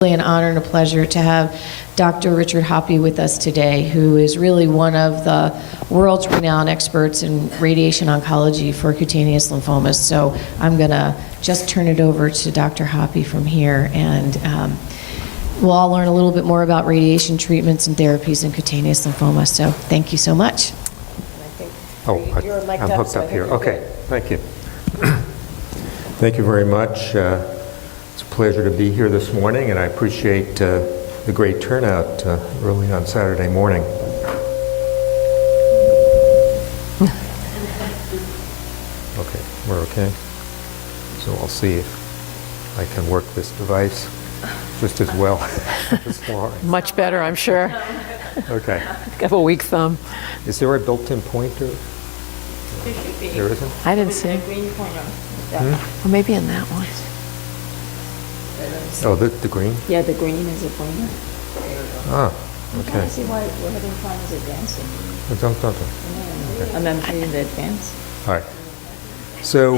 Really an honor and a pleasure to have Dr. Richard Hoppe with us today, who is really one of the world's renowned experts in radiation oncology for cutaneous lymphomas. So I'm going to just turn it over to Dr. Hoppe from here, and we'll all learn a little bit more about radiation treatments and therapies in cutaneous lymphoma. So thank you so much. I'm hooked up here. Okay, thank you. Thank you very much. It's a pleasure to be here this morning, and I appreciate the great turnout early on Saturday morning. Okay, we're okay. So I'll see if I can work this device just as well as Florence. Much better, I'm sure. Okay. I have a weak thumb. Is there a built-in pointer? There should be. There isn't? I didn't see. A green pointer. Or maybe in that one. Oh, the green? Yeah, the green is a pointer. Ah, I'm trying okay. to see why we're having problems advancing. Okay. I'm treating the advance. All right. So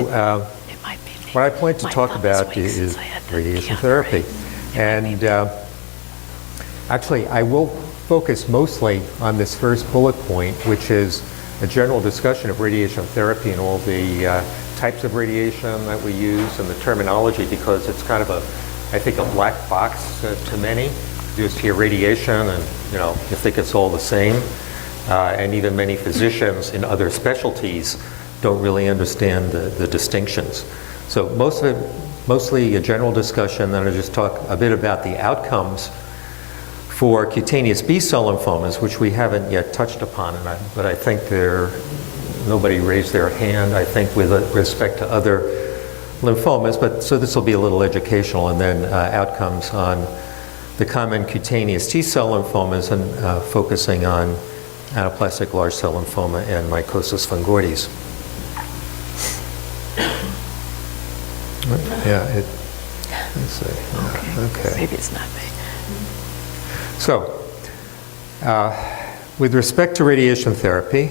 It might be me. what I plan to My talk thumb about weak is since I had the radiation PEF, therapy. right? And actually, I will focus mostly on this first bullet point, which is a general discussion of radiation therapy and all the types of radiation that we use and the terminology, because it's kind of I think a black box to many. You just hear radiation and you think it's all the same. And even many physicians in other specialties don't really understand the distinctions. So mostly a general discussion, then I'll just talk a bit about the outcomes for cutaneous B-cell lymphomas, which we haven't yet touched upon, but I think nobody raised their hand, I think, with respect to other lymphomas, but so this will be a little educational, and then outcomes on the common cutaneous T-cell lymphomas, and focusing on anaplastic large cell lymphoma and mycosis fungoides. Yeah, let's see. Okay. Maybe it's not me. So, with respect to radiation therapy,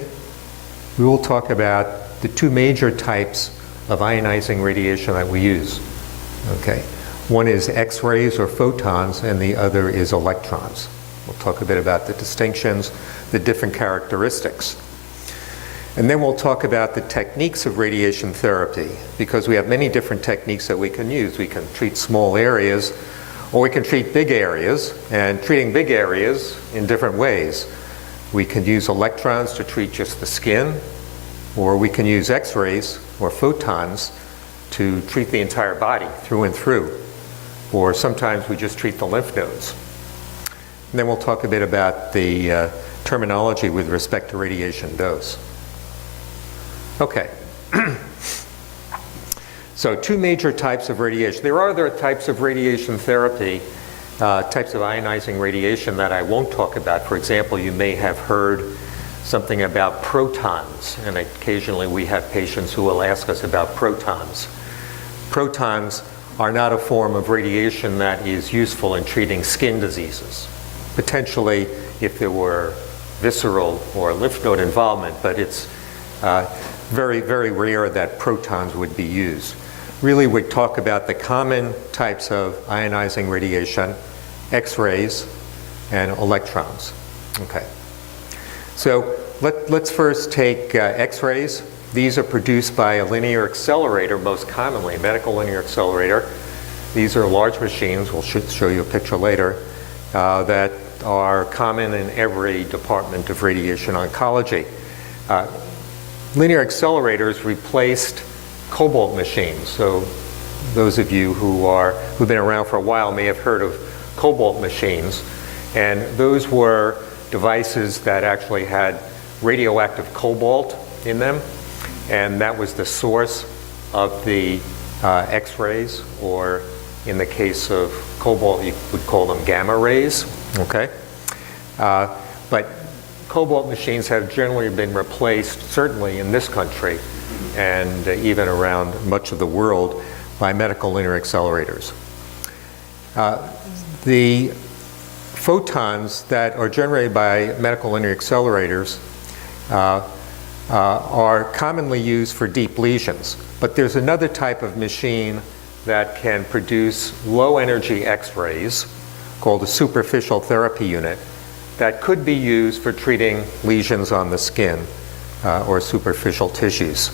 we will talk about the two major types of ionizing radiation that we use. Okay. One is X-rays or photons, and the other is electrons. We'll talk a bit about the distinctions, the different characteristics. And then we'll talk about the techniques of radiation therapy, because we have many different techniques that we can use. We can treat small areas, or we can treat big areas, and treating big areas in different ways. We can use electrons to treat just the skin, or we can use X-rays or photons to treat the entire body through and through, or sometimes we just treat the lymph nodes. And then we'll talk a bit about the terminology with respect to radiation dose. Okay. So two major types of radiation. There are other types of radiation therapy, types of ionizing radiation that I won't talk about. For example, you may have heard something about protons, and occasionally we have patients who will ask us about protons. Protons are not a form of radiation that is useful in treating skin diseases. Potentially, if there were visceral or lymph node involvement, but it's very, very rare that protons would be used. Really, we talk about the common types of ionizing radiation, X-rays, and electrons. Okay. So let's first take X-rays. These are produced by a linear accelerator, most commonly, a medical linear accelerator. These are large machines, we'll show you a picture later, that are common in every department of radiation oncology. Linear accelerators replaced Cobalt machines. So those of you who've been around for a while may have heard of Cobalt machines. And those were devices that actually had radioactive cobalt in them. And that was the source of the X-rays, or in the case of cobalt, you would call them gamma rays. Okay? But Cobalt machines have generally been replaced, certainly in this country, and even around much of the world, by medical linear accelerators. The photons that are generated by medical linear accelerators are commonly used for deep lesions, but there's another type of machine that can produce low energy X-rays called a superficial therapy unit that could be used for treating lesions on the skin or superficial tissues.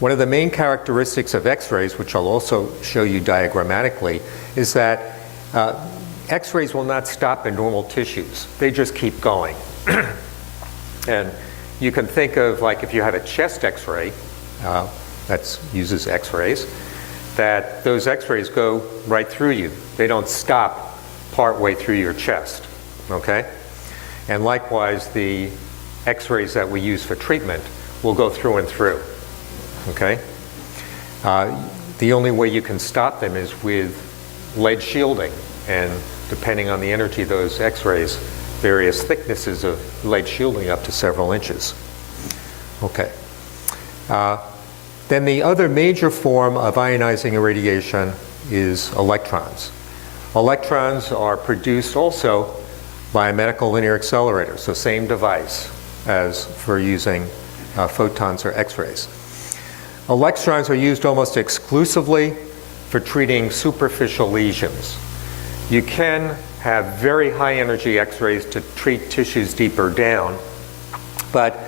One of the main characteristics of X-rays, which I'll also show you diagrammatically, is that X-rays will not stop in normal tissues. They just keep going. And you can think of, like, if you had a chest X-ray that uses X-rays, that those X-rays go right through you. They don't stop partway through your chest, okay? And likewise, the X-rays that we use for treatment will go through and through, okay? The only way you can stop them is with lead shielding, and depending on the energy of those X-rays, various thicknesses of lead shielding up to several inches. Okay. Then the other major form of ionizing irradiation is electrons. Electrons are produced also by a medical linear accelerator, so same device as for using photons or X-rays. Electrons are used almost exclusively for treating superficial lesions. You can have very high energy X-rays to treat tissues deeper down, but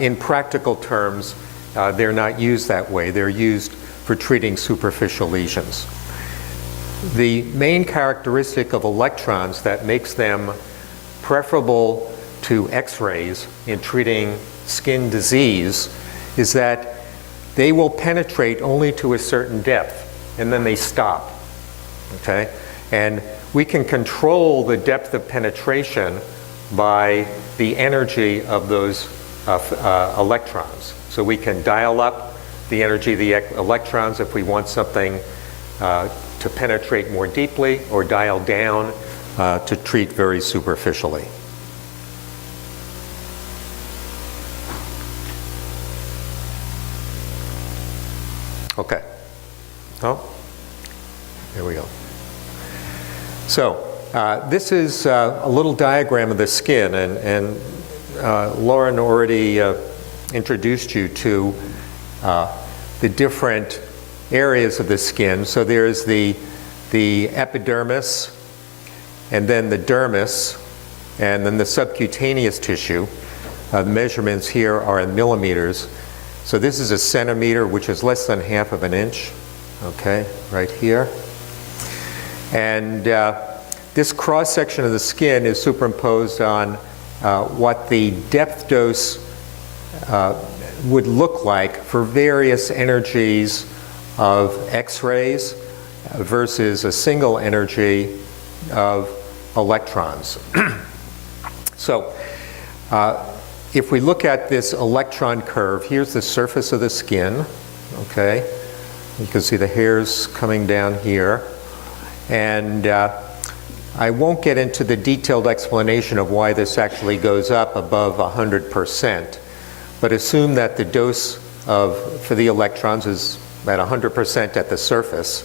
in practical terms, they're not used that way. They're used for treating superficial lesions. The main characteristic of electrons that makes them preferable to X-rays in treating skin disease is that they will penetrate only to a certain depth, and then they stop, okay? And we can control the depth of penetration by the energy of those electrons. So we can dial up the energy of the electrons if we want something to penetrate more deeply, or dial down to treat very superficially. Okay. Oh, there we go. So this is a little diagram of the skin, and Lauren already introduced you to the different areas of the skin. So there's the epidermis, and then the dermis, and then the subcutaneous tissue. The measurements here are in millimeters. So this is a centimeter, which is less than half of an inch, okay, right here. And this cross-section of the skin is superimposed on what the depth dose would look like for various energies of X-rays versus a single energy of electrons. So if we look at this electron curve, here's the surface of the skin, okay? You can see the hairs coming down here. And I won't get into the detailed explanation of why this actually goes up above 100%, but assume that the dose for the electrons is at 100% at the surface.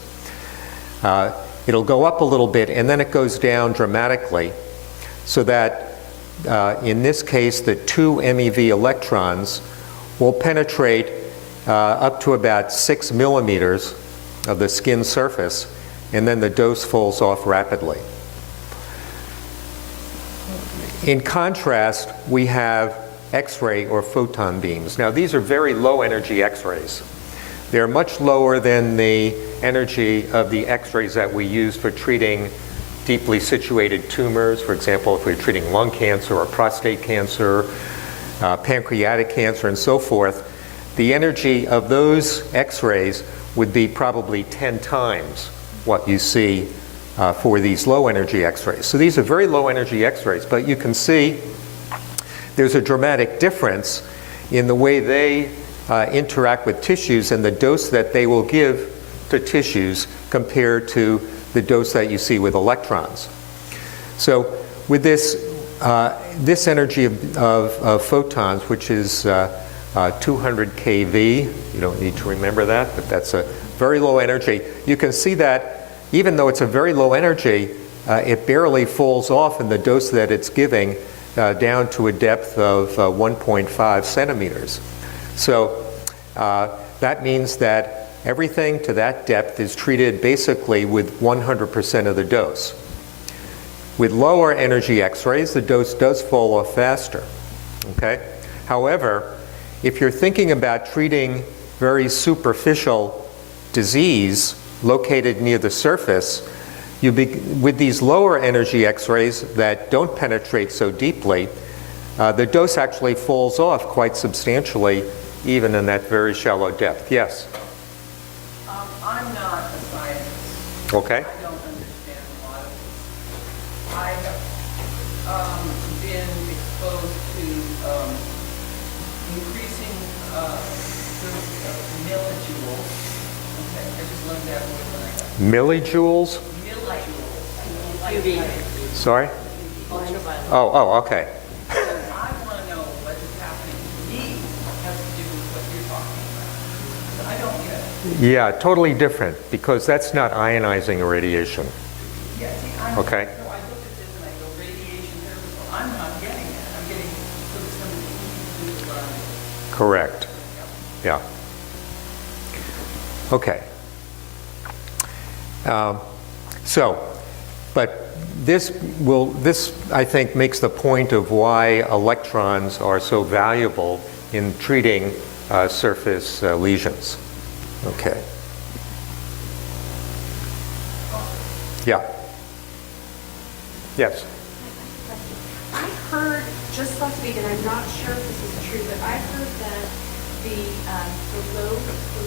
It'll go up a little bit, and then it goes down dramatically, so that in this case, the 2 MeV electrons will penetrate up to about 6 millimeters of the skin surface, and then the dose falls off rapidly. In contrast, we have X-ray or photon beams. Now, these are very low energy X-rays. They're much lower than the energy of the X-rays that we use for treating deeply situated tumors. For example, if we're treating lung cancer or prostate cancer, pancreatic cancer, and so forth, the energy of those X-rays would be probably 10 times what you see for these low energy X-rays. So these are very low energy X-rays, but you can see there's a dramatic difference in the way they interact with tissues and the dose that they will give to tissues compared to the dose that you see with electrons. So with this energy of photons, which is 200 keV, you don't need to remember that, but that's a very low energy. You can see that even though it's a very low energy, it barely falls off in the dose that it's giving down to a depth of 1.5 centimeters. So that means that everything to that depth is treated basically with 100% of the dose. With lower energy X-rays, the dose does fall off faster. Okay? However, if you're thinking about treating very superficial disease located near the surface, with these lower energy X-rays that don't penetrate so deeply, the dose actually falls off quite substantially, even in that very shallow depth. Yes? I'm not a scientist. Okay. I don't understand a lot of this. I have been exposed to increasing doses of millijoules. Okay, I just learned that word when I got Millijoules? UV. Sorry? Ultraviolet. Oh, okay. I want to know what is happening to me has to do with what you're talking about. I don't get it. Yeah, totally different, because that's not ionizing irradiation. Yeah, see, I'm, Okay. so I look at this and I go, radiation therapy, so I'm not getting it. I'm getting sort of something easy to do with what I'm doing. Correct. Yeah. Okay. But this I think makes the point of why electrons are so valuable in treating surface lesions. Okay. Yeah. Yes. I heard just last week, and I'm not sure if this is true, but I heard that the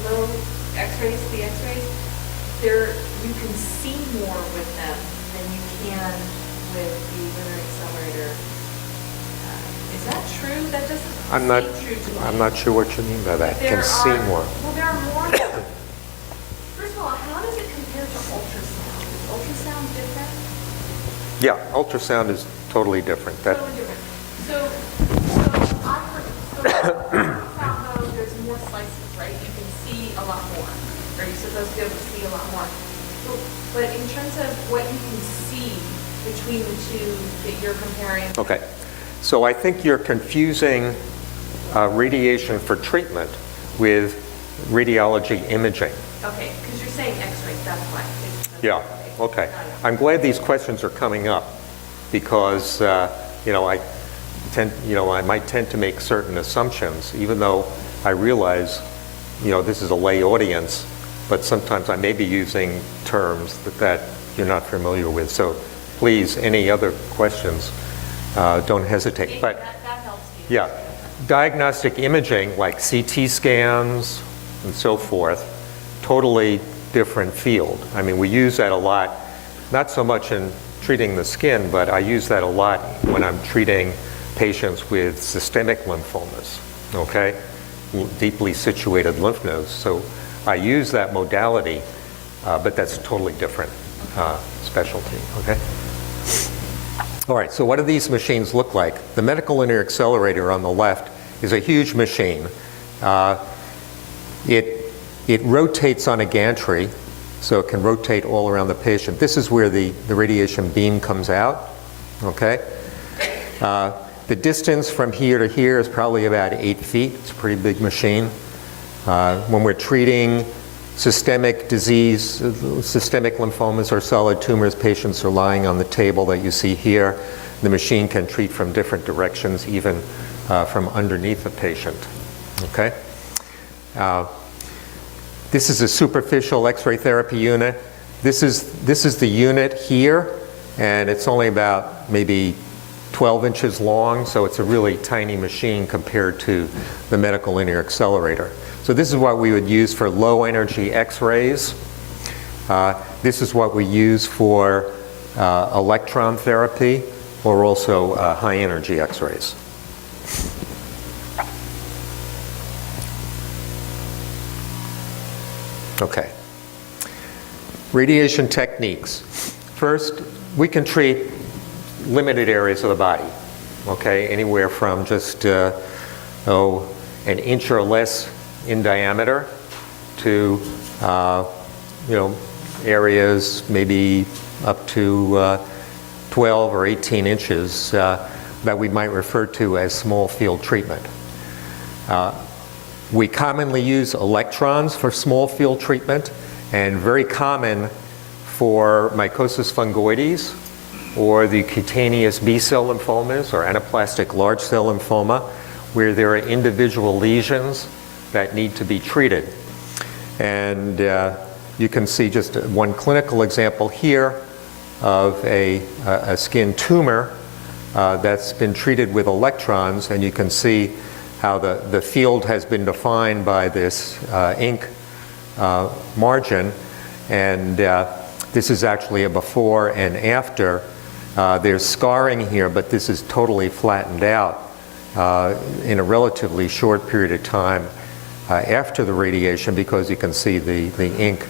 low X-rays, you can see more with them than you can with the lunar accelerator. Is that true? That doesn't seem true to me. I'm not sure what you mean by that. Can see more. Well, there are more. First of all, how does it compare to ultrasound? Is ultrasound different? Yeah, ultrasound is totally different. Totally different. So I've heard, ultrasound though, there's more slices, right? You can see a lot more. Or you're supposed to be able to see a lot more. But in terms of what you can see between the two that you're comparing. Okay. So I think you're confusing radiation for treatment with radiology imaging. Okay, because you're saying X-ray, that's why. Yeah, okay. I'm glad these questions are coming up because, I might tend to make certain assumptions, even though I realize, this is a lay audience, but sometimes I may be using terms that you're not familiar with. So please, any other questions, don't hesitate. But that helps me. yeah, diagnostic imaging like CT scans and so forth, totally different field. I mean, we use that a lot, not so much in treating the skin, but I use that a lot when I'm treating patients with systemic lymphomas, okay? Deeply situated lymph nodes. So I use that modality, but that's a totally different specialty, okay? All right, so what do these machines look like? The medical linear accelerator on the left is a huge machine. It rotates on a gantry, so it can rotate all around the patient. This is where the radiation beam comes out, okay? The distance from here to here is probably about 8 feet. It's a pretty big machine. When we're treating systemic disease, systemic lymphomas or solid tumors, patients are lying on the table that you see here. The machine can treat from different directions, even from underneath a patient, okay? This is a superficial X-ray therapy unit. This is the unit here, and it's only about maybe 12 inches long, so it's a really tiny machine compared to the medical linear accelerator. So this is what we would use for low energy X-rays. This is what we use for electron therapy or also high energy X-rays. Okay. Radiation techniques. First, we can treat limited areas of the body, okay? Anywhere from just, an inch or less in diameter to, areas maybe up to 12 or 18 inches that we might refer to as small field treatment. We commonly use electrons for small field treatment, and very common for mycosis fungoides or the cutaneous B-cell lymphomas or anaplastic large cell lymphoma, where there are individual lesions that need to be treated. And you can see just one clinical example here of a skin tumor that's been treated with electrons, and you can see how the field has been defined by this ink margin, and this is actually a before and after. There's scarring here, but this is totally flattened out in a relatively short period of time after the radiation, because you can see the ink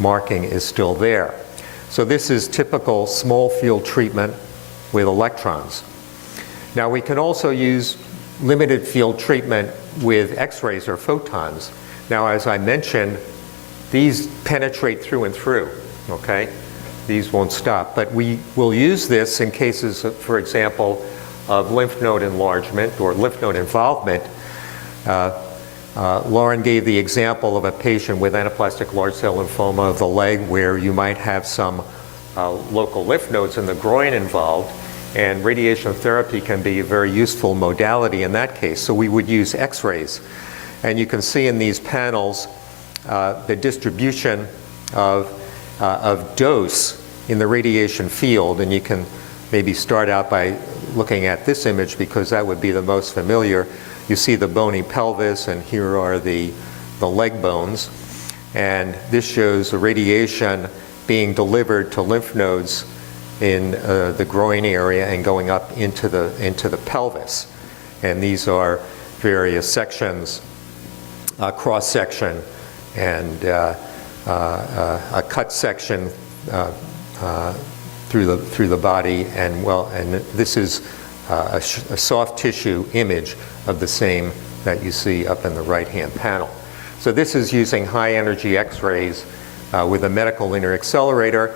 marking is still there. So this is typical small field treatment with electrons. Now we can also use limited field treatment with X-rays or photons. Now, as I mentioned, these penetrate through and through, okay? These won't stop, but we will use this in cases, for example, of lymph node enlargement or lymph node involvement. Lauren gave the example of a patient with anaplastic large cell lymphoma of the leg, where you might have some local lymph nodes in the groin involved, and radiation therapy can be a very useful modality in that case. So we would use X-rays. And you can see in these panels the distribution of dose in the radiation field. And you can maybe start out by looking at this image, because that would be the most familiar. You see the bony pelvis, and here are the leg bones. And this shows the radiation being delivered to lymph nodes in the groin area and going up into the pelvis. And these are various sections, cross section and a cut section through the body, and this is a soft tissue image of the same that you see up in the right-hand panel. So this is using high energy X-rays with a medical linear accelerator.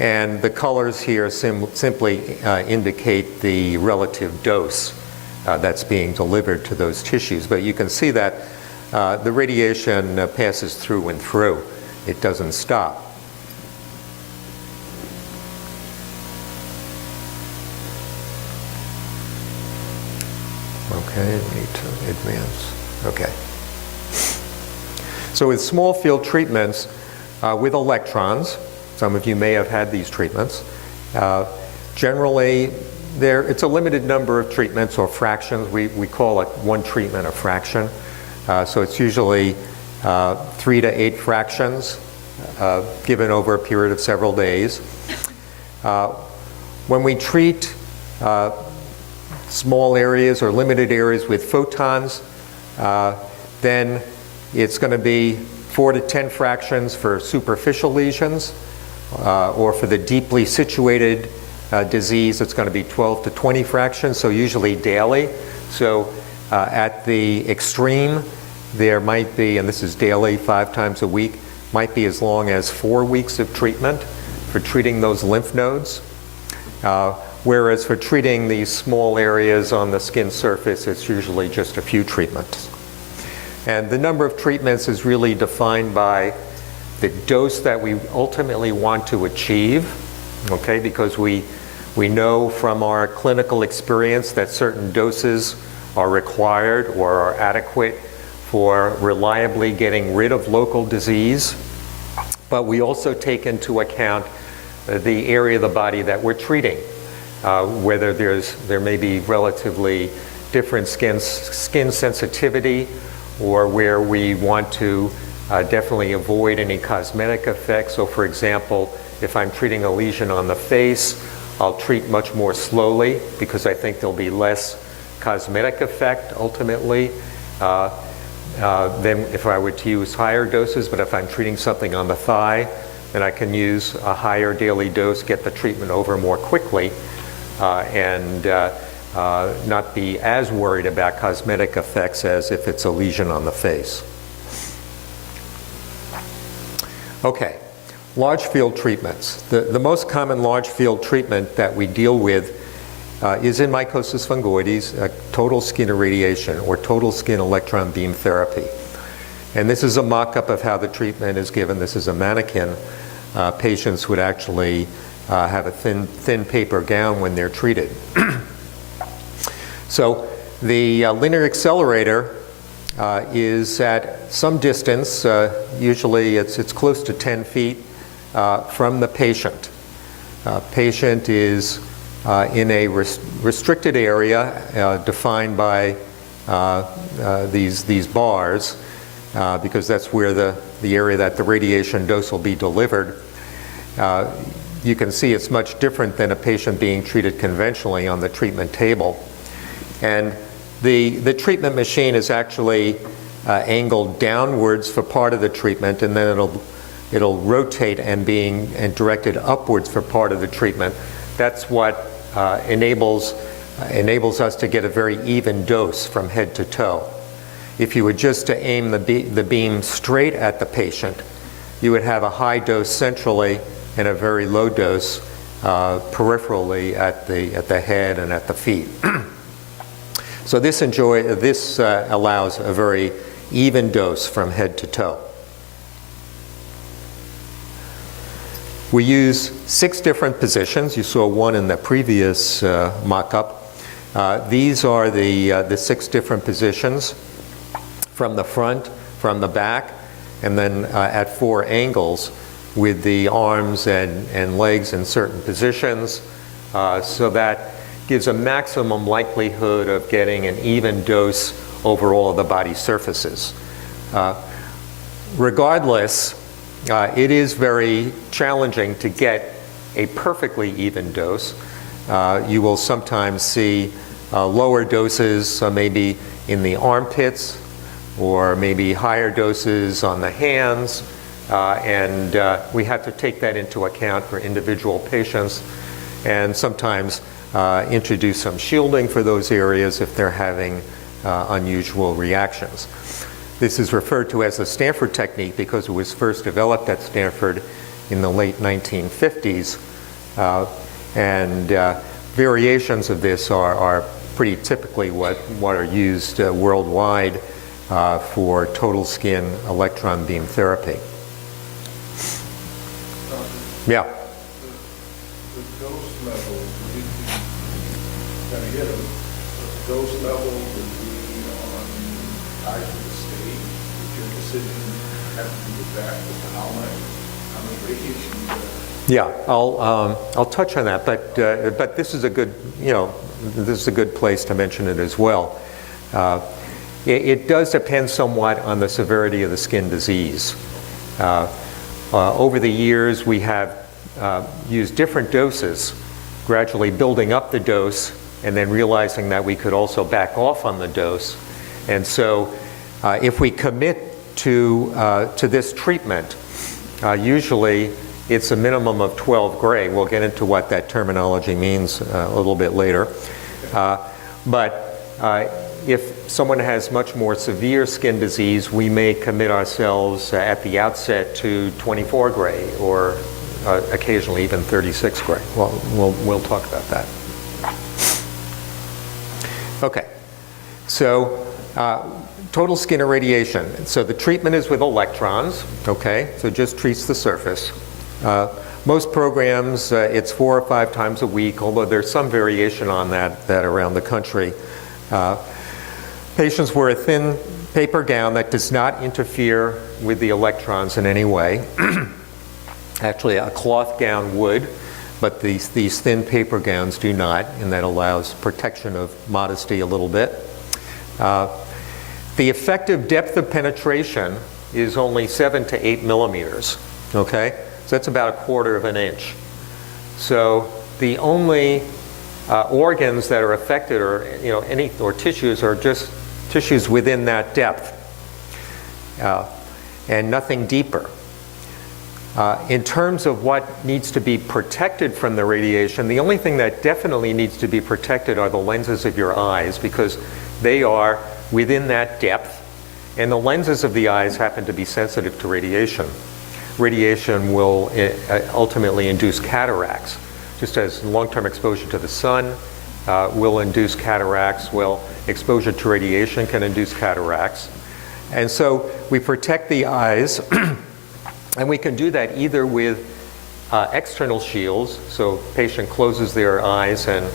And the colors here simply indicate the relative dose that's being delivered to those tissues. But you can see that the radiation passes through and through. It doesn't stop. Okay, I need to advance. Okay. So with small field treatments with electrons, some of you may have had these treatments. Generally, it's a limited number of treatments or fractions. We call it one treatment a fraction. So it's usually 3 to 8 fractions given over a period of several days. When we treat small areas or limited areas with photons, then it's going to be 4 to 10 fractions for superficial lesions. Or for the deeply situated disease, it's going to be 12 to 20 fractions, so usually daily. So at the extreme, there might be, and this is daily, 5 times a week, might be as long as 4 weeks of treatment for treating those lymph nodes. Whereas for treating these small areas on the skin surface, it's usually just a few treatments. And the number of treatments is really defined by the dose that we ultimately want to achieve, okay, because we know from our clinical experience that certain doses are required or are adequate for reliably getting rid of local disease. But we also take into account the area of the body that we're treating, whether there may be relatively different skin sensitivity, or where we want to definitely avoid any cosmetic effects. So for example, if I'm treating a lesion on the face, I'll treat much more slowly because I think there'll be less cosmetic effect ultimately than if I were to use higher doses. But if I'm treating something on the thigh, then I can use a higher daily dose, get the treatment over more quickly, and not be as worried about cosmetic effects as if it's a lesion on the face. Okay, large field treatments. The most common large field treatment that we deal with is in mycosis fungoides, total skin irradiation or total skin electron beam therapy. And this is a mock-up of how the treatment is given. This is a mannequin. Patients would actually have a thin paper gown when they're treated. So the linear accelerator is at some distance, usually it's close to 10 feet from the patient. Patient is in a restricted area defined by these bars because that's where the area that the radiation dose will be delivered. You can see it's much different than a patient being treated conventionally on the treatment table. And the treatment machine is actually angled downwards for part of the treatment, and then it'll rotate and directed upwards for part of the treatment. That's what enables us to get a very even dose from head to toe. If you were just to aim the beam straight at the patient, you would have a high dose centrally and a very low dose peripherally at the head and at the feet. So this allows a very even dose from head to toe. We use 6 different positions. You saw one in the previous mock-up. These are the 6 different positions from the front, from the back, and then at 4 angles with the arms and legs in certain positions, so that gives a maximum likelihood of getting an even dose over all of the body surfaces. Regardless, it is very challenging to get a perfectly even dose. You will sometimes see lower doses, maybe in the armpits, or maybe higher doses on the hands, and we have to take that into account for individual patients, and sometimes introduce some shielding for those areas if they're having unusual reactions. This is referred to as the Stanford technique because it was first developed at Stanford in the late 1950s, and variations of this are pretty typically what are used worldwide for total skin electron beam therapy. Yeah. The dose level, if you kind of hit them, the dose level would be on the eye of the stage, with your decision having to do that with how many radiation you get. Yeah, I'll touch on that, but this is a good, this is a good place to mention it as well. It does depend somewhat on the severity of the skin disease. Over the years, we have used different doses, gradually building up the dose and then realizing that we could also back off on the dose. And so if we commit to this treatment, usually it's a minimum of 12 gray. We'll get into what that terminology means a little bit later. But if someone has much more severe skin disease, we may commit ourselves at the outset to 24 gray or occasionally even 36 gray. Well, we'll talk about that. Okay, so total skin irradiation. So the treatment is with electrons, okay? So it just treats the surface. Most programs, it's 4 or 5 times a week, although there's some variation on that around the country. Patients wear a thin paper gown that does not interfere with the electrons in any way. Actually, a cloth gown would, but these thin paper gowns do not, and that allows protection of modesty a little bit. The effective depth of penetration is only 7 to 8 millimeters, okay? So that's about 1/4 of an inch. So the only organs that are affected, or tissues, are just tissues within that depth, and nothing deeper. In terms of what needs to be protected from the radiation, the only thing that definitely needs to be protected are the lenses of your eyes, because they are within that depth, and the lenses of the eyes happen to be sensitive to radiation. Radiation will ultimately induce cataracts. Just as long-term exposure to the sun will induce cataracts, well, exposure to radiation can induce cataracts. And so we protect the eyes, and we can do that either with external shields, so patient closes their eyes and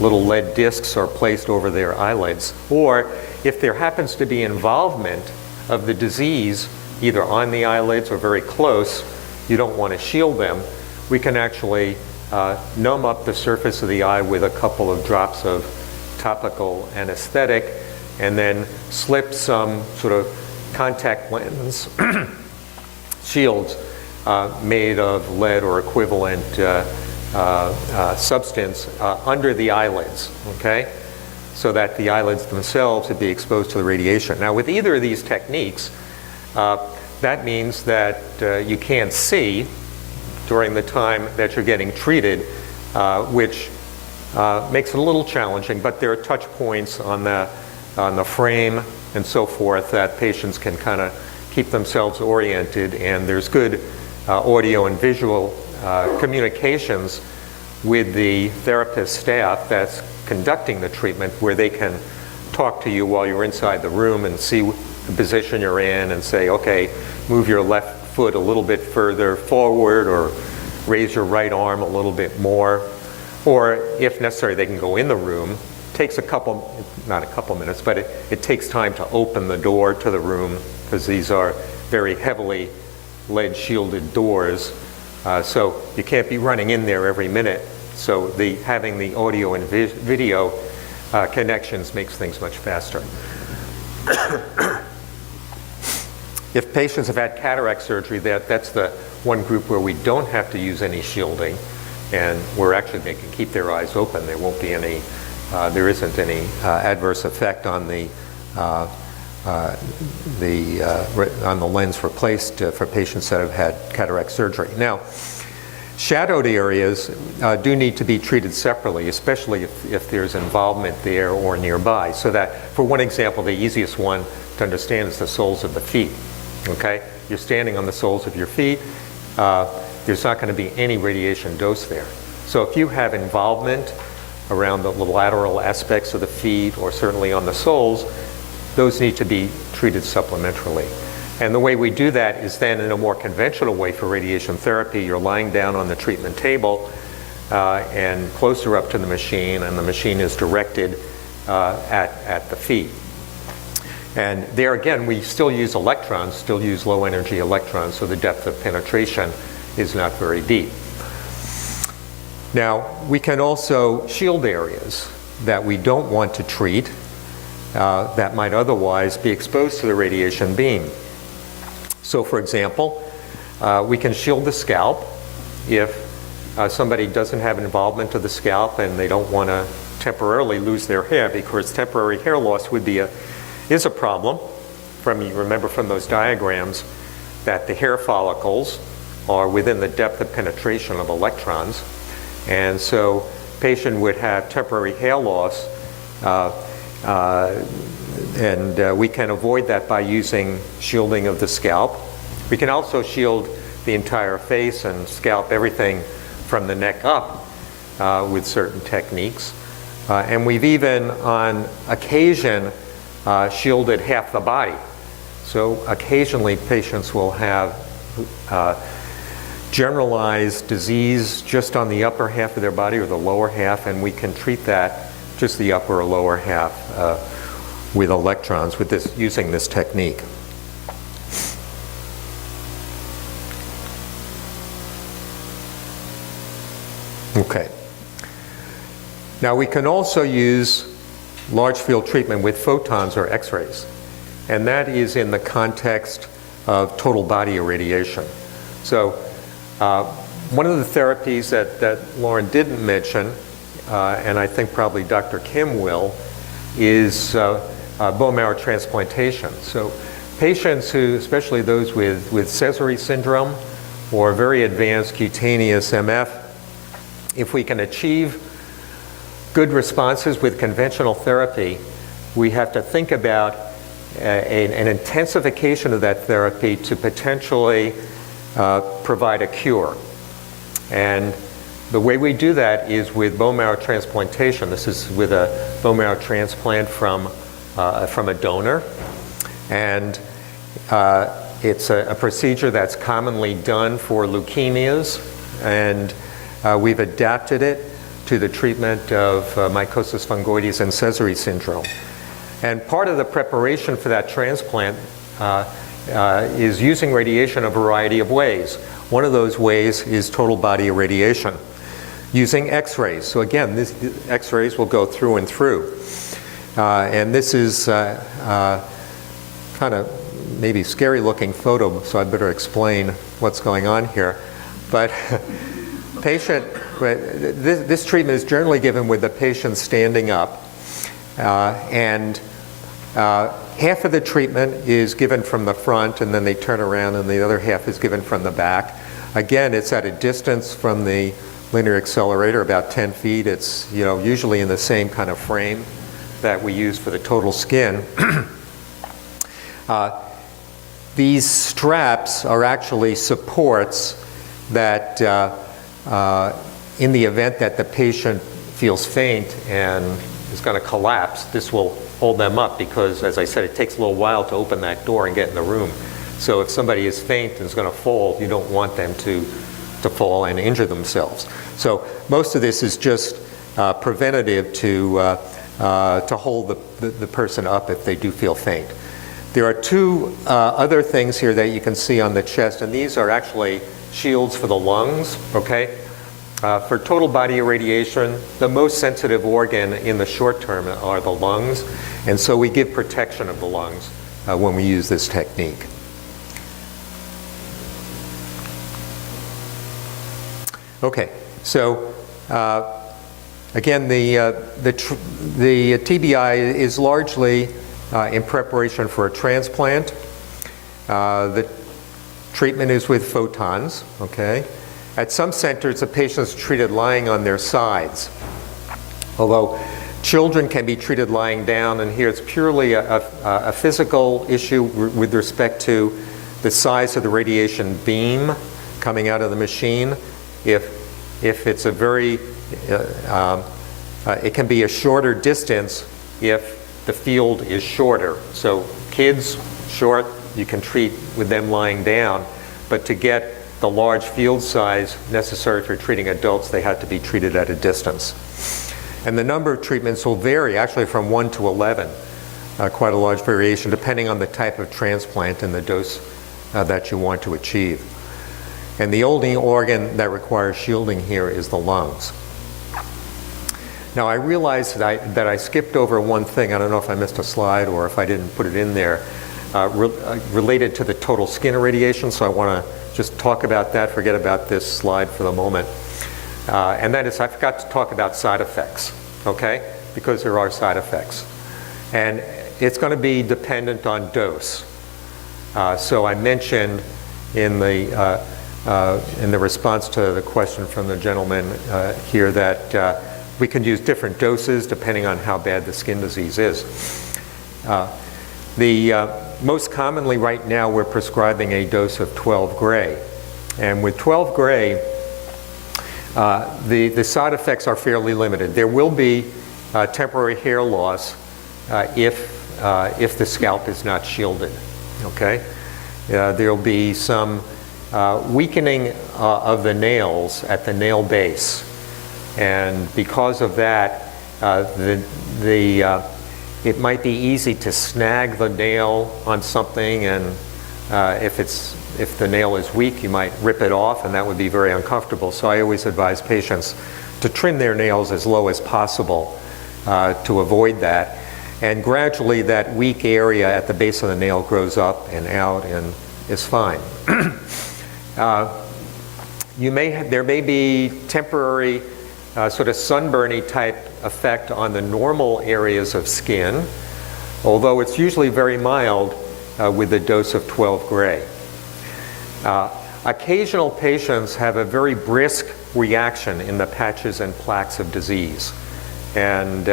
little lead discs are placed over their eyelids, or if there happens to be involvement of the disease either on the eyelids or very close, you don't want to shield them, we can actually numb up the surface of the eye with a couple of drops of topical anesthetic and then slip some sort of contact lens shields made of lead or equivalent substance under the eyelids, okay? So that the eyelids themselves would be exposed to the radiation. Now with either of these techniques, that means that you can't see during the time that you're getting treated, which makes it a little challenging, but there are touch points on the frame and so forth that patients can kind of keep themselves oriented, and there's good audio and visual communications with the therapist staff that's conducting the treatment, where they can talk to you while you're inside the room and see the position you're in and say, okay, move your left foot a little bit further forward or raise your right arm a little bit more. Or if necessary, they can go in the room. Takes not a couple minutes, but it takes time to open the door to the room because these are very heavily lead shielded doors. So you can't be running in there every minute. So having the audio and video connections makes things much faster. If patients have had cataract surgery, that's the one group where we don't have to use any shielding, and they can keep their eyes open. There won't be any, there isn't any adverse effect on the lens replaced for patients that have had cataract surgery. Now, shadowed areas do need to be treated separately, especially if there's involvement there or nearby. So that, for one example, the easiest one to understand is the soles of the feet. Okay? You're standing on the soles of your feet. There's not going to be any radiation dose there. So if you have involvement around the lateral aspects of the feet or certainly on the soles, those need to be treated supplementarily. And the way we do that is then in a more conventional way for radiation therapy. You're lying down on the treatment table and closer up to the machine, and the machine is directed at the feet. And there again, we still use electrons, still use low energy electrons, so the depth of penetration is not very deep. Now, we can also shield areas that we don't want to treat that might otherwise be exposed to the radiation beam. So for example, we can shield the scalp if somebody doesn't have involvement of the scalp and they don't want to temporarily lose their hair, because temporary hair loss is a problem. You remember from those diagrams that the hair follicles are within the depth of penetration of electrons, and so patient would have temporary hair loss, and we can avoid that by using shielding of the scalp. We can also shield the entire face and scalp, everything from the neck up with certain techniques. And we've even, on occasion, shielded half the body. So occasionally patients will have generalized disease just on the upper half of their body or the lower half, and we can treat that, just the upper or lower half, with electrons using this technique. Okay. Now we can also use large field treatment with photons or X-rays, and that is in the context of total body irradiation. So one of the therapies that Lauren didn't mention, and I think probably Dr. Kim will, is bone marrow transplantation. So patients who, especially those with Sézary syndrome or very advanced cutaneous MF, if we can achieve good responses with conventional therapy, we have to think about an intensification of that therapy to potentially provide a cure. And the way we do that is with bone marrow transplantation. This is with a bone marrow transplant from a donor. And It's a procedure that's commonly done for leukemias, and we've adapted it to the treatment of mycosis fungoides and Sézary syndrome. And part of the preparation for that transplant is using radiation a variety of ways. One of those ways is total body irradiation, using X-rays. So again, this X-rays will go through and through. And this is kind of maybe scary looking photo, so I better explain what's going on here. But this treatment is generally given with the patient standing up, and half of the treatment is given from the front, and then they turn around, and the other half is given from the back. Again, it's at a distance from the linear accelerator, about 10 feet. It's usually in the same kind of frame that we use for the total skin. These straps are actually supports that in the event that the patient feels faint and is going to collapse, this will hold them up because, as I said, it takes a little while to open that door and get in the room. So if somebody is faint and is going to fall, you don't want them to fall and injure themselves. So most of this is just preventative to hold the person up if they do feel faint. There are two other things here that you can see on the chest, and these are actually shields for the lungs, okay? For total body irradiation, the most sensitive organ in the short term are the lungs, and so we give protection of the lungs when we use this technique. Okay, so again, the TBI is largely in preparation for a transplant. The treatment is with photons, okay? At some centers, the patient is treated lying on their sides, although children can be treated lying down, and here it's purely a physical issue with respect to the size of the radiation beam coming out of the machine. If it's a very, it can be a shorter distance if the field is shorter. So kids, short, you can treat with them lying down, but to get the large field size necessary for treating adults, they had to be treated at a distance. And the number of treatments will vary, actually from 1 to 11, quite a large variation, depending on the type of transplant and the dose that you want to achieve. And the only organ that requires shielding here is the lungs. Now, I realized that I skipped over one thing. I don't know if I missed a slide or if I didn't put it in there, related to the total skin irradiation, so I want to just talk about that, forget about this slide for the moment. And that is, I forgot to talk about side effects, okay? Because there are side effects. And it's going to be dependent on dose. So I mentioned in the response to the question from the gentleman here that we can use different doses depending on how bad the skin disease is. Most commonly right now we're prescribing a dose of 12 gray. And with 12 gray, the side effects are fairly limited. There will be temporary hair loss if the scalp is not shielded, okay? There'll be some weakening of the nails at the nail base. And because of that, it might be easy to snag the nail on something, and if the nail is weak, you might rip it off, and that would be very uncomfortable. So I always advise patients to trim their nails as low as possible to avoid that. And gradually, that weak area at the base of the nail grows up and out and is fine. There may be temporary sort of sunburny type effect on the normal areas of skin, although it's usually very mild with a dose of 12 gray. Occasional patients have a very brisk reaction in the patches and plaques of disease. And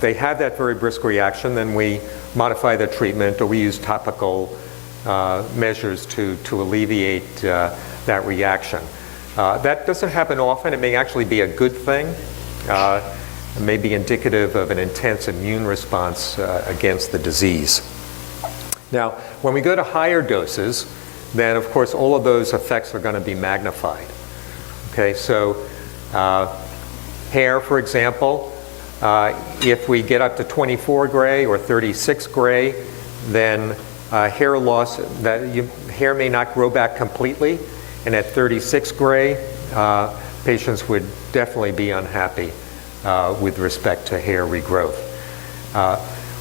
they have that very brisk reaction, then we modify the treatment, or we use topical measures to alleviate that reaction. That doesn't happen often. It may actually be a good thing. It may be indicative of an intense immune response against the disease. Now, when we go to higher doses, then of course all of those effects are going to be magnified. Okay, so hair, for example, if we get up to 24 gray or 36 gray, then hair loss, hair may not grow back completely, and at 36 gray, patients would definitely be unhappy with respect to hair regrowth.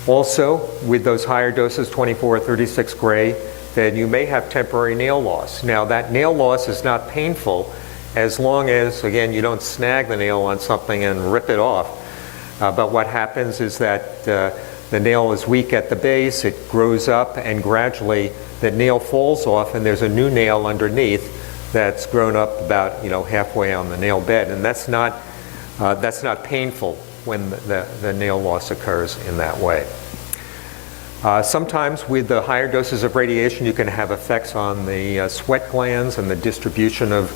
Also, with those higher doses, 24 or 36 gray, then you may have temporary nail loss. Now, that nail loss is not painful as long as, again, you don't snag the nail on something and rip it off. But what happens is that the nail is weak at the base, it grows up, and gradually the nail falls off, and there's a new nail underneath that's grown up about halfway on the nail bed, and that's not painful when the nail loss occurs in that way. Sometimes with the higher doses of radiation, you can have effects on the sweat glands and the distribution of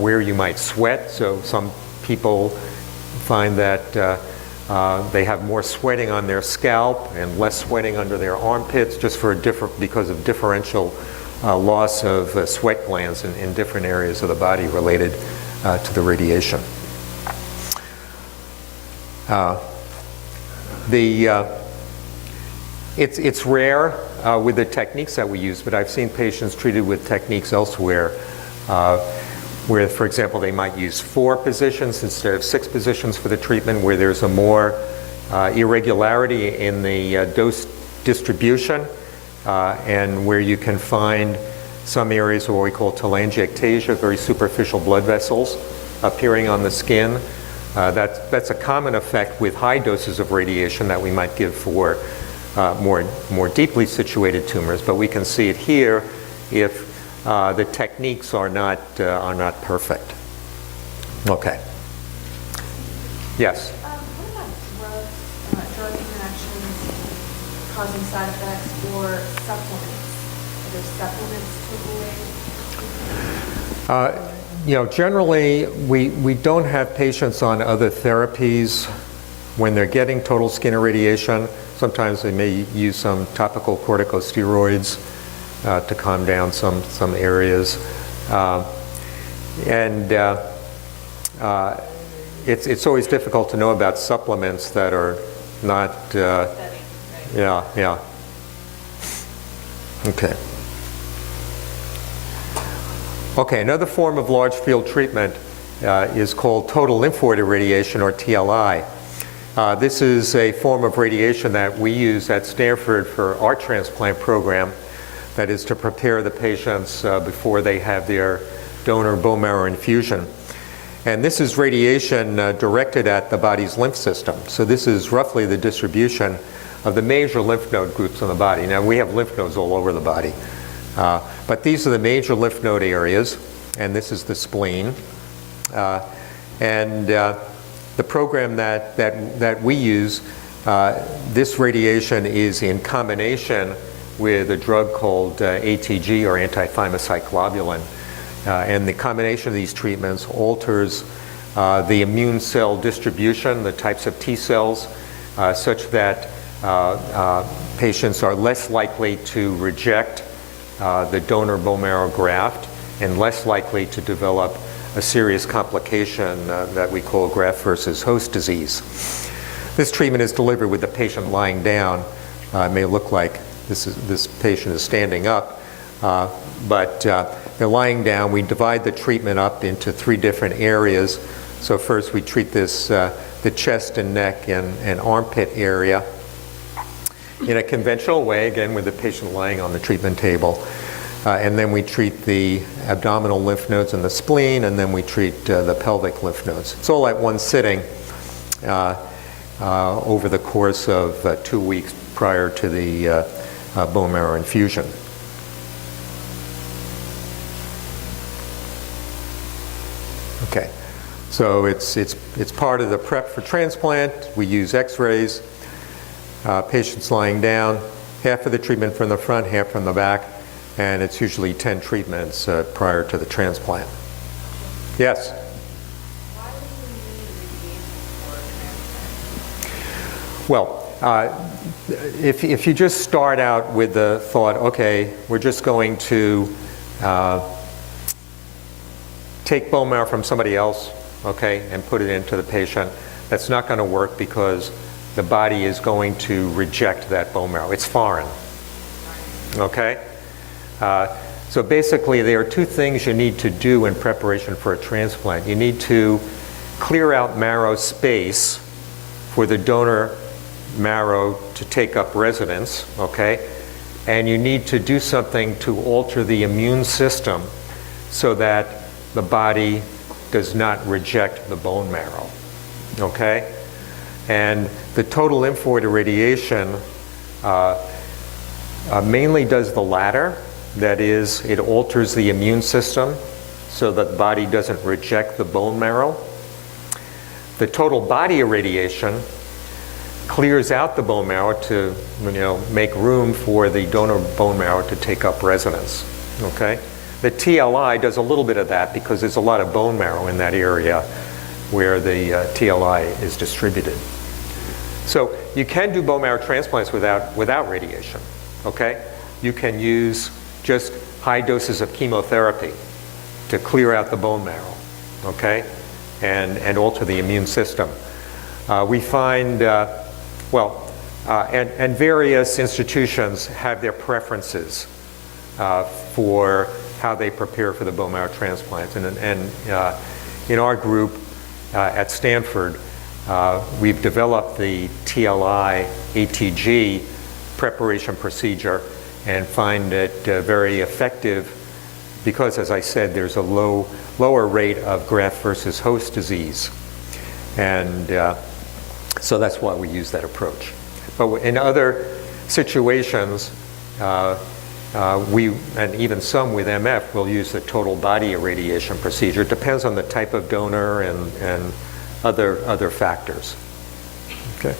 where you might sweat. So some people find that they have more sweating on their scalp and less sweating under their armpits, just because of differential loss of sweat glands in different areas of the body related to the radiation. It's rare with the techniques that we use, but I've seen patients treated with techniques elsewhere where, for example, they might use 4 positions instead of 6 positions for the treatment, where there's a more irregularity in the dose distribution, and where you can find some areas of what we call telangiectasia, very superficial blood vessels appearing on the skin. That's a common effect with high doses of radiation that we might give for more deeply situated tumors, but we can see it here if the techniques are not perfect. Okay. Yes. What about drug interactions causing side effects or supplements? Are there supplements to avoid? Generally, we don't have patients on other therapies when they're getting total skin irradiation. Sometimes they may use some topical corticosteroids to calm down some areas. It's always difficult to know about supplements that are not, yeah. Okay, another form of large field treatment is called total lymphoid irradiation, or TLI. This is a form of radiation that we use at Stanford for our transplant program, that is to prepare the patients before they have their donor bone marrow infusion. And this is radiation directed at the body's lymph system. So this is roughly the distribution of the major lymph node groups in the body. Now, we have lymph nodes all over the body. But these are the major lymph node areas, and this is the spleen. The program that we use, this radiation is in combination with a drug called ATG, or anti-thymocyte globulin. And the combination of these treatments alters the immune cell distribution, the types of T cells, such that patients are less likely to reject the donor bone marrow graft and less likely to develop a serious complication that we call graft versus host disease. This treatment is delivered with the patient lying down. It may look like this patient is standing up, but they're lying down. We divide the treatment up into 3 different areas. So first we treat this, the chest and neck and armpit area in a conventional way, again with the patient lying on the treatment table. And then we treat the abdominal lymph nodes and the spleen, and then we treat the pelvic lymph nodes. It's all at one sitting over the course of 2 weeks prior to the bone marrow infusion. Okay, so it's part of the prep for transplant. We use X-rays. Patients lying down, half of the treatment from the front, half from the back, and it's usually 10 treatments prior to the transplant. Yes? Why do you need radiation for transplant? Well, If you just start out with the thought, okay, we're just going to take bone marrow from somebody else, okay, and put it into the patient, that's not going to work because the body is going to reject that bone marrow. It's foreign, okay? So basically, there are two things you need to do in preparation for a transplant. You need to clear out marrow space for the donor marrow to take up residence, okay? And you need to do something to alter the immune system so that the body does not reject the bone marrow, okay? And the total lymphoid irradiation mainly does the latter. That is, it alters the immune system so that the body doesn't reject the bone marrow. The total body irradiation clears out the bone marrow to, make room for the donor bone marrow to take up residence, okay? The TLI does a little bit of that because there's a lot of bone marrow in that area where the TLI is distributed. So you can do bone marrow transplants without radiation, okay? You can use just high doses of chemotherapy to clear out the bone marrow, okay? And alter the immune system. We find, and various institutions have their preferences for how they prepare for the bone marrow transplants. And in our group at Stanford, we've developed the TLI ATG preparation procedure and find it very effective because, as I said, there's a lower rate of graft versus host disease. And so that's why we use that approach. But in other situations, we, and even some with MF, will use the total body irradiation procedure. It depends on the type of donor and other factors. Okay.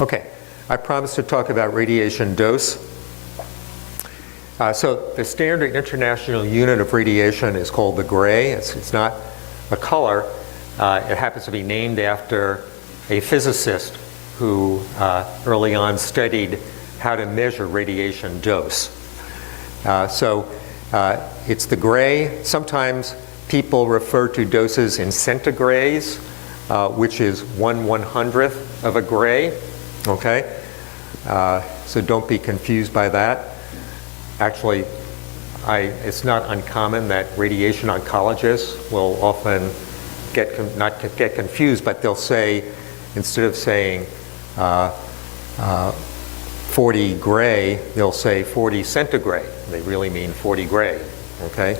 Okay. I promised to talk about radiation dose. So the standard international unit of radiation is called the gray. It's not a color. It happens to be named after a physicist who early on studied how to measure radiation dose. So it's the gray. Sometimes people refer to doses in centigrays, which is 1/100th of a gray. Okay, so don't be confused by that. Actually, it's not uncommon that radiation oncologists will often not get confused, but they'll say, instead of saying 40 gray, they'll say 40 centigrade. They really mean 40 gray. Okay.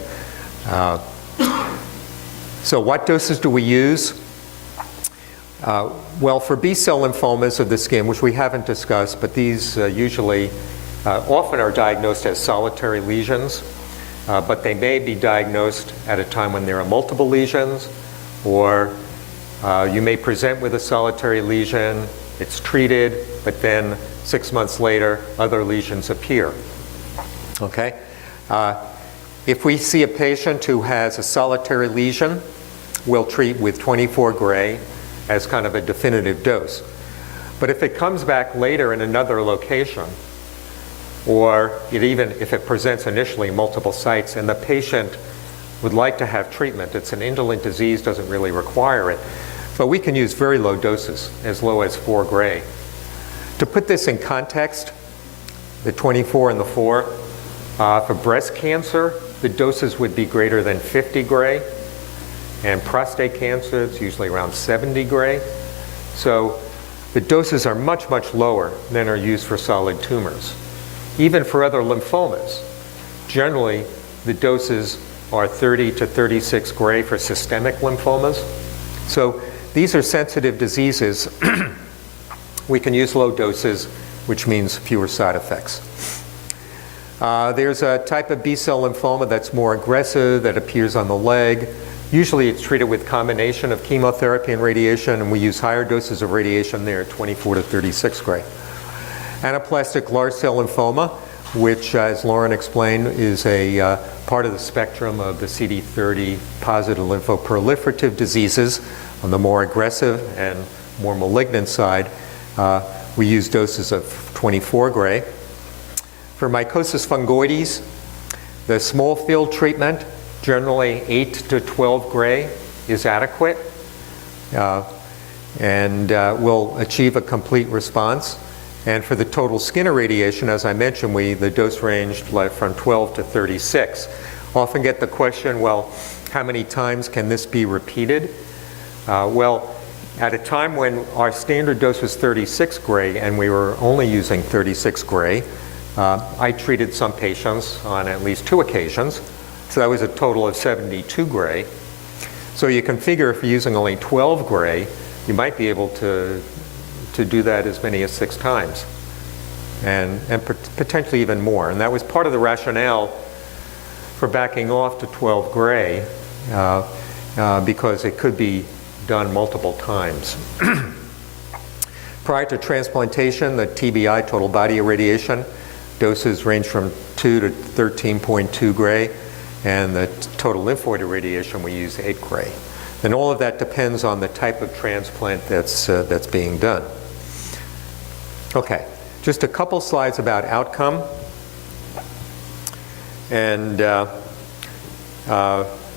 So what doses do we use? Well, for B-cell lymphomas of the skin, which we haven't discussed, but these usually often are diagnosed as solitary lesions, but they may be diagnosed at a time when there are multiple lesions, or you may present with a solitary lesion, it's treated, but then 6 months later, other lesions appear. Okay? If we see a patient who has a solitary lesion, we'll treat with 24 gray as kind of a definitive dose. But if it comes back later in another location, or even if it presents initially in multiple sites and the patient would like to have treatment, it's an indolent disease, doesn't really require it, but we can use very low doses, as low as 4 gray. To put this in context, the 24 and the 4, for breast cancer, the doses would be greater than 50 gray. And prostate cancer, it's usually around 70 gray. So the doses are much, much lower than are used for solid tumors. Even for other lymphomas, generally the doses are 30 to 36 gray for systemic lymphomas. So these are sensitive diseases. We can use low doses, which means fewer side effects. There's a type of B-cell lymphoma that's more aggressive, that appears on the leg. Usually it's treated with combination of chemotherapy and radiation, and we use higher doses of radiation there, 24 to 36 gray. Anaplastic large cell lymphoma, which, as Lauren explained, is a part of the spectrum of the CD30 positive lymphoproliferative diseases on the more aggressive and more malignant side. we use doses of 24 gray. For mycosis fungoides, the small field treatment, generally 8 to 12 gray is adequate and will achieve a complete response. And for the total skin irradiation, as I mentioned, the dose ranged from 12 to 36. Often get the question, well, how many times can this be repeated? Well, at a time when our standard dose was 36 gray and we were only using 36 gray, I treated some patients on at least 2 occasions. So that was a total of 72 gray. So you can figure if you're using only 12 gray, you might be able to do that as many as 6 times, and potentially even more. And that was part of the rationale for backing off to 12 gray, because it could be done multiple times. Prior to transplantation, the TBI, total body irradiation, doses range from 2 to 13.2 gray, and the total lymphoid irradiation, we use 8 gray. And all of that depends on the type of transplant that's being done. Okay, just a couple slides about outcome. And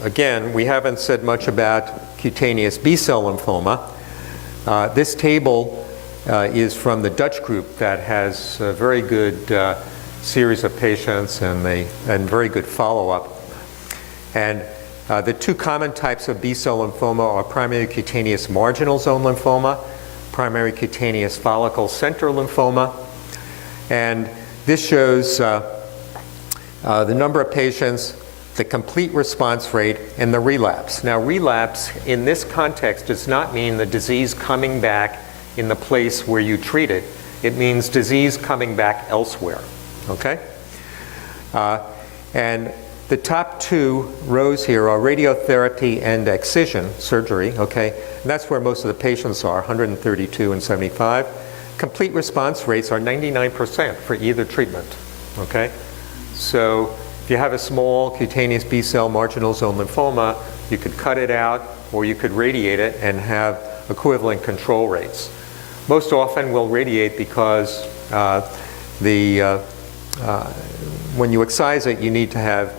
again, we haven't said much about cutaneous B-cell lymphoma. This table is from the Dutch group that has a very good series of patients and very good follow-up. And the 2 common types of B-cell lymphoma are primary cutaneous marginal zone lymphoma, primary cutaneous follicle center lymphoma. And this shows the number of patients, the complete response rate, and the relapse. Now, relapse in this context does not mean the disease coming back in the place where you treat it. It means disease coming back elsewhere, okay? And the top 2 rows here are radiotherapy and excision surgery, okay? And that's where most of the patients are, 132 and 75. Complete response rates are 99% for either treatment, okay? So if you have a small cutaneous B-cell marginal zone lymphoma, you could cut it out or you could radiate it and have equivalent control rates. Most often we'll radiate because when you excise it, you need to have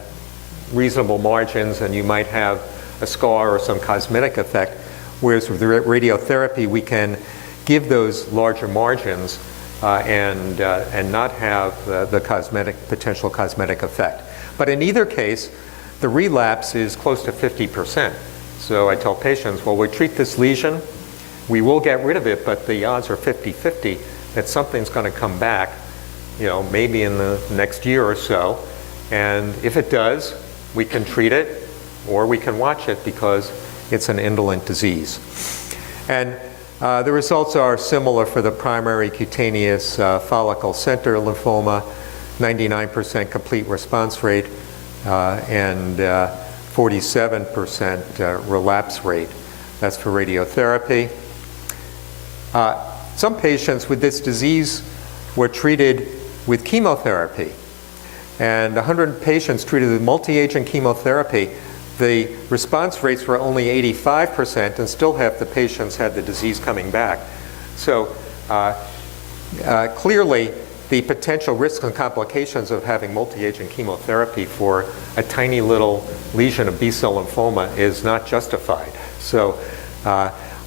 reasonable margins and you might have a scar or some cosmetic effect, whereas with the radiotherapy we can give those larger margins and not have the potential cosmetic effect. But in either case, the relapse is close to 50%. So I tell patients, well, we treat this lesion, we will get rid of it, but the odds are 50-50 that something's going to come back, maybe in the next year or so. And if it does, we can treat it or we can watch it because it's an indolent disease. And the results are similar for the primary cutaneous follicle center lymphoma, 99% complete response rate and 47% relapse rate. That's for radiotherapy. Some patients with this disease were treated with chemotherapy. And 100 patients treated with multi-agent chemotherapy, the response rates were only 85%, and still half the patients had the disease coming back. So clearly, the potential risks and complications of having multi-agent chemotherapy for a tiny little lesion of B-cell lymphoma is not justified. So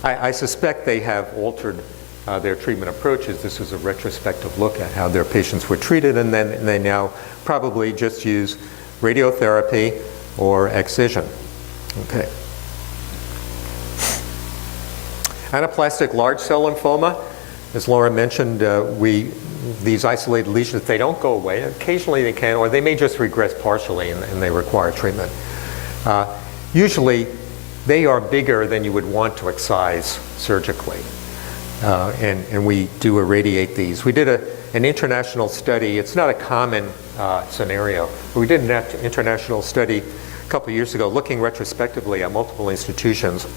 I suspect they have altered their treatment approaches. This is a retrospective look at how their patients were treated, and then they now probably just use radiotherapy or excision. Okay. Anaplastic large cell lymphoma, as Laura mentioned, these isolated lesions, they don't go away. Occasionally they can, or they may just regress partially and they require treatment. Usually they are bigger than you would want to excise surgically. And we do irradiate these. We did an international study. It's not a common scenario, but we did an international study a couple of years ago looking retrospectively at multiple institutions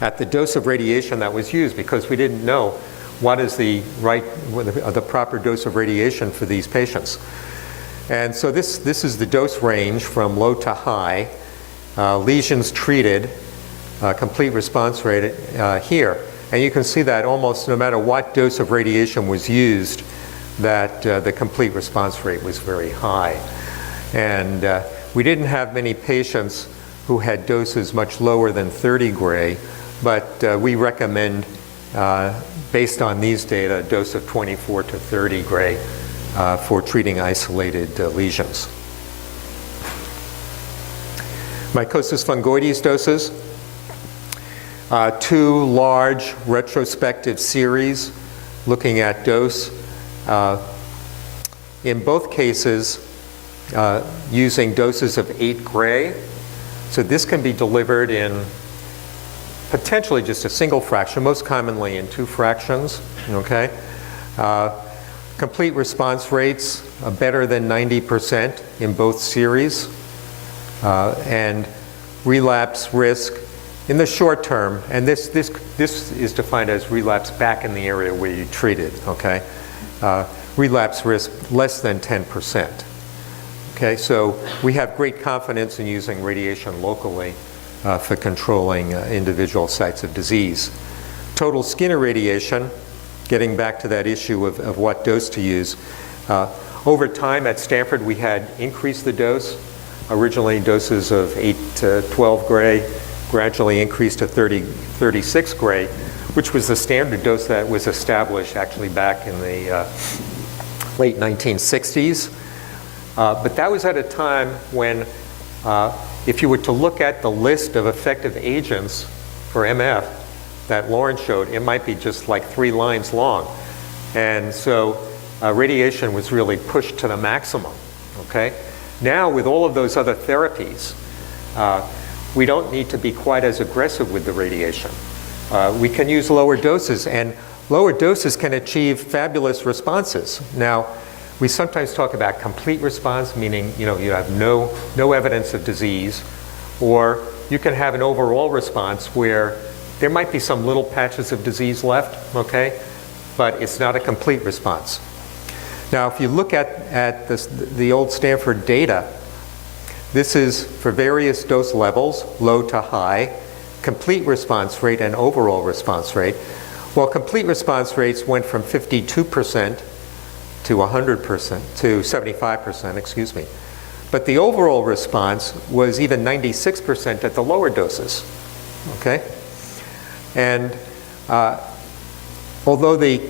at the dose of radiation that was used, because we didn't know what is the proper dose of radiation for these patients. And so this is the dose range from low to high, lesions treated, complete response rate here. And you can see that almost no matter what dose of radiation was used, that the complete response rate was very high. And we didn't have many patients who had doses much lower than 30 gray, but we recommend, based on these data, a dose of 24 to 30 gray for treating isolated lesions. Mycosis fungoides doses. 2 large retrospective series looking at dose. In both cases, using doses of 8 gray. So this can be delivered in potentially just a single fraction, most commonly in 2 fractions, okay? Complete response rates better than 90% in both series, and relapse risk in the short term, and this is defined as relapse back in the area where you treated, okay? Relapse risk less than 10%. Okay, so we have great confidence in using radiation locally for controlling individual sites of disease. Total skin irradiation, getting back to that issue of what dose to use. Over time at Stanford, we had increased the dose. Originally doses of 8 to 12 gray, gradually increased to 36 gray, which was the standard dose that was established actually back in the late 1960s. But that was at a time when, if you were to look at the list of effective agents for MF that Lauren showed, it might be just like 3 lines long. And so radiation was really pushed to the maximum, okay? Now with all of those other therapies, we don't need to be quite as aggressive with the radiation. We can use lower doses, and lower doses can achieve fabulous responses. Now, we sometimes talk about complete response, meaning you have no evidence of disease, or you can have an overall response where there might be some little patches of disease left, okay, but it's not a complete response. Now, if you look at the old Stanford data, this is for various dose levels, low to high, complete response rate and overall response rate. Well, complete response rates went from 52% to 100%, to 75%, excuse me. But the overall response was even 96% at the lower doses, okay? And although the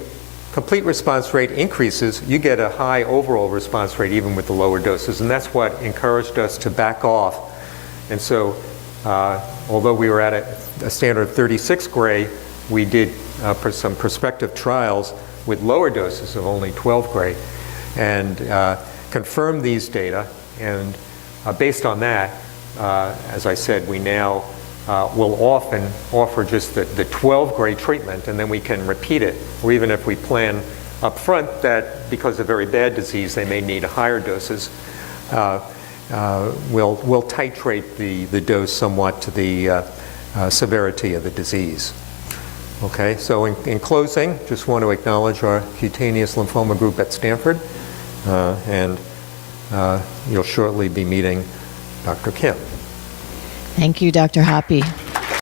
complete response rate increases, you get a high overall response rate even with the lower doses, and that's what encouraged us to back off. And so, although we were at a standard of 36 gray, we did some prospective trials with lower doses of only 12 gray, and confirmed these data. And based on that, as I said, we now will often offer just the 12 gray treatment, and then we can repeat it. Or even if we plan up front that because of very bad disease they may need higher doses, we'll titrate the dose somewhat to the severity of the disease. Okay, so in closing, just want to acknowledge our cutaneous lymphoma group at Stanford, and you'll shortly be meeting Dr. Kim. Thank you, Dr. Hoppe.